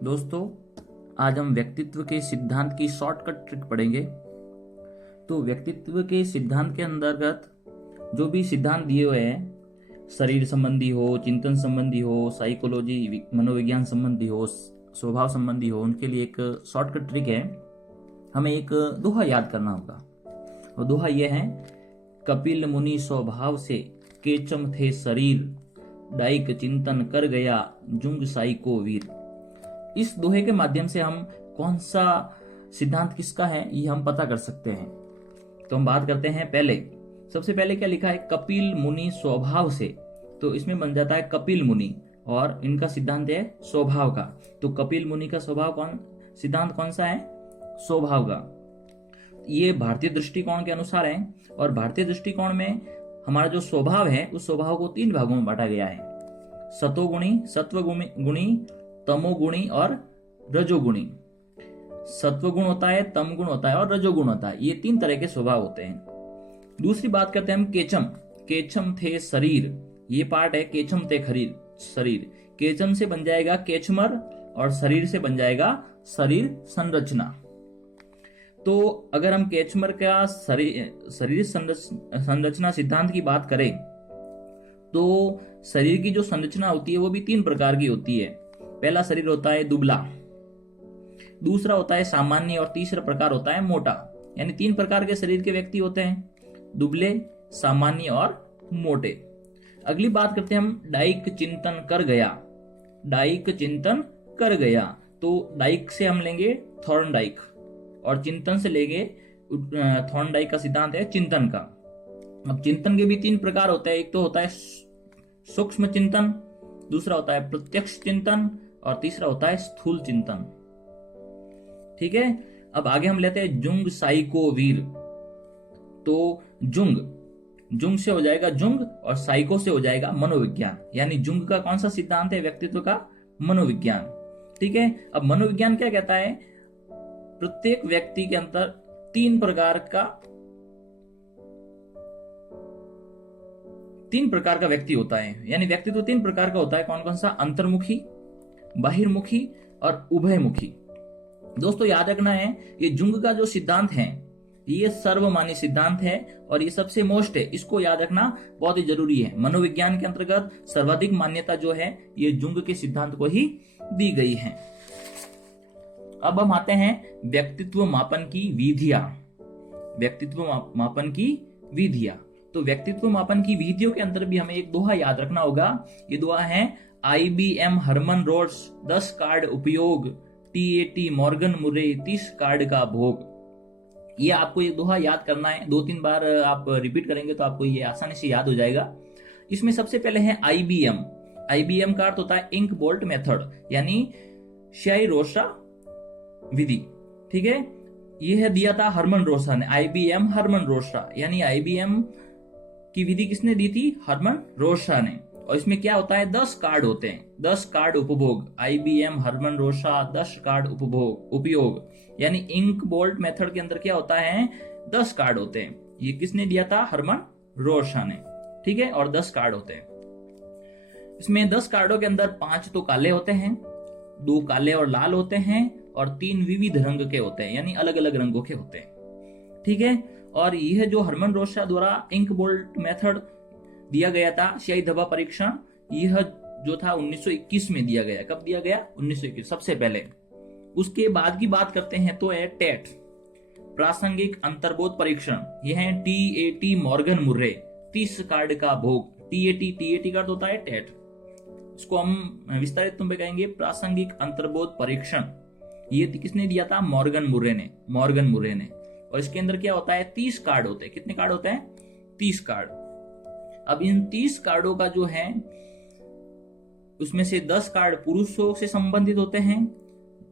दोस्तों, आज हम व्यक्तित्व के सिद्धांत की शॉर्टकट ट्रिक पढ़ेंगे। तो व्यक्तित्व के सिद्धांत के अंतर्गत जो भी सिद्धांत दिए हुए हैं, शरीर संबंधी हो, चिंतन संबंधी हो, साइकोलॉजी मनोविज्ञान संबंधी हो, स्वभाव संबंधी हो, उनके लिए एक शॉर्टकट ट्रिक है। हमें एक दोहा याद करना होगा और दोहा यह है, कपिल मुनि स्वभाव से केचम थे शरीर, डाइक चिंतन कर गया जुंग साई को वीर। इस दोहे के माध्यम से हम कौन सा सिद्धांत किसका है ये हम पता कर सकते हैं। तो हम बात करते हैं सबसे पहले क्या लिखा है, कपिल मुनि स्वभाव से। तो इसमें बन जाता है कपिल मुनि और इनका सिद्धांत है स्वभाव का। तो कपिल मुनि का सिद्धांत कौन सा है? स्वभाव का। ये भारतीय दृष्टिकोण के अनुसार है और भारतीय दृष्टिकोण में हमारा जो स्वभाव है उस स्वभाव को 3 भागों में बांटा गया है, सतोगुणी, सत्वगुणी, तमोगुणी और रजोगुणी। सत्वगुण होता है, तम गुण होता है और रजोगुण होता है। ये 3 तरह के स्वभाव होते हैं। दूसरी बात करते हैं हम केचम थे शरीर। ये पार्ट है केचम थे शरीर। केचम से बन जाएगा केचमर और शरीर से बन जाएगा शरीर संरचना। तो अगर हम केचमर का शरीर संरचना सिद्धांत की बात करें तो शरीर की जो संरचना होती है वो भी 3 प्रकार की होती है। पहला शरीर होता है दुबला, दूसरा होता है सामान्य और तीसरा प्रकार होता है मोटा। यानी 3 प्रकार के शरीर के व्यक्ति होते हैं, दुबले, सामान्य और मोटे। अगली बात करते हैं हम डाइक चिंतन कर गया। डाइक चिंतन कर गया, तो डाइक से हम लेंगे थॉर्नडाइक और चिंतन से लेंगे थॉर्नडाइक का सिद्धांत है चिंतन का। अब चिंतन के भी 3 प्रकार होते हैं। एक तो होता है सूक्ष्म चिंतन, दूसरा होता है प्रत्यक्ष चिंतन और तीसरा होता है स्थूल चिंतन। ठीक है, अब आगे हम लेते हैं जुंग साई को वीर। तो जुंग से हो जाएगा जुंग और साइको से हो जाएगा मनोविज्ञान। यानी जुंग का कौन सा सिद्धांत है? व्यक्तित्व का मनोविज्ञान। ठीक है, अब मनोविज्ञान क्या कहता है? प्रत्येक व्यक्ति के अंदर 3 प्रकार का व्यक्ति होता है। यानी व्यक्तित्व 3 प्रकार का होता है। कौन कौन सा? अंतर्मुखी, बाहिर्मुखी और उभयमुखी। दोस्तों याद रखना है, ये जुंग का जो सिद्धांत है ये सर्वमान्य सिद्धांत है और ये सबसे मोस्ट है। इसको याद रखना बहुत ही जरूरी है। मनोविज्ञान के अंतर्गत सर्वाधिक मान्यता जो है ये जुंग के सिद्धांत को ही दी गई है। अब हम आते हैं व्यक्तित्व मापन की विधियां। व्यक्तित्व मापन की विधियां। तो व्यक्तित्व मापन की विधियों के अंदर भी हमें एक दोहा याद रखना होगा। ये दोहा है, IBM हरमन रोड्स 10 कार्ड उपयोग, TAT मॉर्गन मुरे 30 कार्ड का भोग। ये आपको ये दोहा याद करना है। 2-3 बार आप रिपीट करेंगे तो आपको ये आसानी से याद हो जाएगा। इसमें सबसे पहले है IBM का अर्थ होता है इंक बोल्ट मेथड, यानी स्याही रोशा विधि। ठीक है, यह दिया था हरमन रोशा ने। IBM हरमन रोशा, यानी IBM की विधि किसने दी थी? हरमन रोशा ने। और इसमें क्या होता है? 10 कार्ड होते हैं, 10 कार्ड उपभोग। IBM हरमन रोशा 10 कार्ड उपयोग, यानी इंक बोल्ट मेथड के अंदर क्या होता है? 10 कार्ड होते हैं। ये किसने दिया था? हरमन रोशा ने। ठीक है, और 10 कार्ड होते हैं। इसमें 10 कार्डों के अंदर 5 तो काले होते हैं, 2 काले और लाल होते हैं और 3 विविध रंग के होते हैं, यानी अलग अलग रंगों के होते हैं। ठीक है, और यह जो हरमन रोशा द्वारा इंक बोल्ट मेथड दिया गया था, स्याही धब्बा परीक्षण, यह जो था 1921 में दिया गया। कब दिया गया? 1921 सबसे पहले। उसके बाद की बात करते हैं तो है टेट, प्रासंगिक अंतर्बोध परीक्षण। यह है TAT मॉर्गन मुर्रे 30 कार्ड का भोग। TAT का अर्थ होता है टेट। इसको हम विस्तारित तुम पे कहेंगे प्रासंगिक अंतर्बोध परीक्षण। ये किसने दिया था? मॉर्गन मुर्रे ने। और इसके अंदर क्या होता है? 30 कार्ड होते हैं। कितने कार्ड होते हैं? 30 कार्ड। अब इन 30 कार्डों का जो है उसमें से 10 कार्ड पुरुषों से संबंधित होते हैं,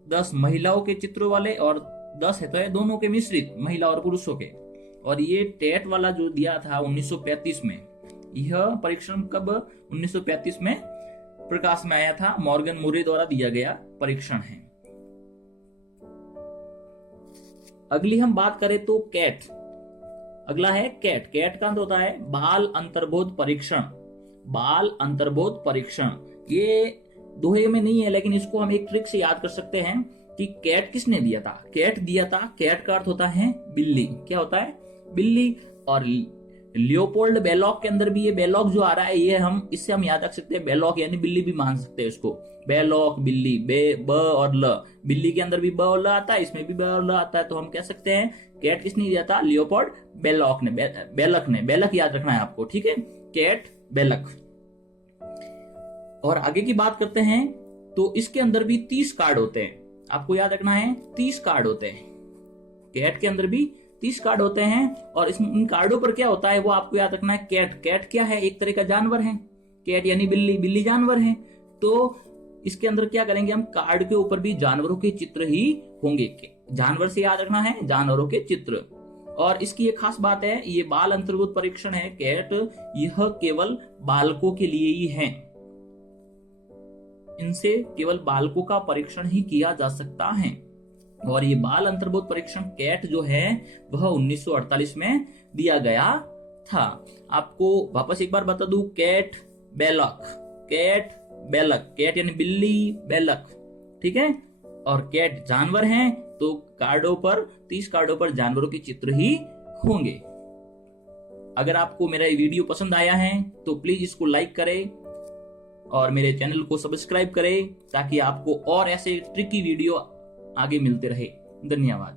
10 महिलाओं के चित्रों वाले और 10 है तो है दोनों के मिश्रित, महिला और पुरुषों के। और ये टेट वाला जो दिया था 1935 में, यह परीक्षण कब 1935 में प्रकाश में आया था? मॉर्गन मुरे द्वारा दिया गया परीक्षण है। अगली हम बात करें तो कैट। अगला है कैट का अंत होता है बाल अंतर्बोध परीक्षण। ये दोहे में नहीं है, लेकिन इसको हम एक ट्रिक से याद कर सकते हैं कि कैट किसने दिया था। कैट दिया था, कैट का अर्थ होता है बिल्ली। क्या होता है? बिल्ली। और लियोपोल्ड बेलॉक के अंदर भी ये बेलॉक जो आ रहा है, ये हम इससे हम याद रख सकते हैं, बेलॉक यानी बिल्ली भी मान सकते हैं इसको। बेलॉक बिल्ली, ब और ल, बिल्ली के अंदर भी ब और ल आता है, इसमें भी ब और ल आता है। तो हम कह सकते हैं कैट किसने दिया था? लियोपोल्ड बेलॉक ने, बेलक ने। बेलक याद रखना है आपको, ठीक है? कैट, बेलक। और आगे की बात करते हैं तो इसके अंदर भी 30 कार्ड होते हैं, आपको याद रखना है 30 कार्ड होते हैं। कैट के अंदर भी 30 कार्ड होते हैं। और इन कार्डों पर क्या होता है वो आपको याद रखना है। कैट, कैट क्या है? एक तरह का जानवर है। कैट यानी बिल्ली, बिल्ली जानवर है। तो इसके अंदर क्या करेंगे हम? कार्ड के ऊपर भी जानवरों के चित्र ही होंगे। जानवर से याद रखना है, जानवरों के चित्र। और इसकी एक खास बात है, ये बाल अंतर्गत परीक्षण है कैट, यह केवल बालकों के लिए ही है। इनसे केवल बालकों का परीक्षण ही किया जा सकता है। और ये बाल अंतर्बोध परीक्षण कैट जो है वह 1948 में दिया गया था। आपको वापस एक बार बता दूं, कैट, बेलक, कैट, बेलक। कैट यानी बिल्ली, बेलक, ठीक है? और कैट जानवर हैं, तो कार्डों पर 30 कार्डों पर जानवरों के चित्र ही होंगे। अगर आपको मेरा ये वीडियो पसंद आया है तो प्लीज इसको लाइक करें और मेरे चैनल को सब्सक्राइब करें, ताकि आपको और ऐसे ट्रिकी वीडियो आगे मिलते रहे। धन्यवाद।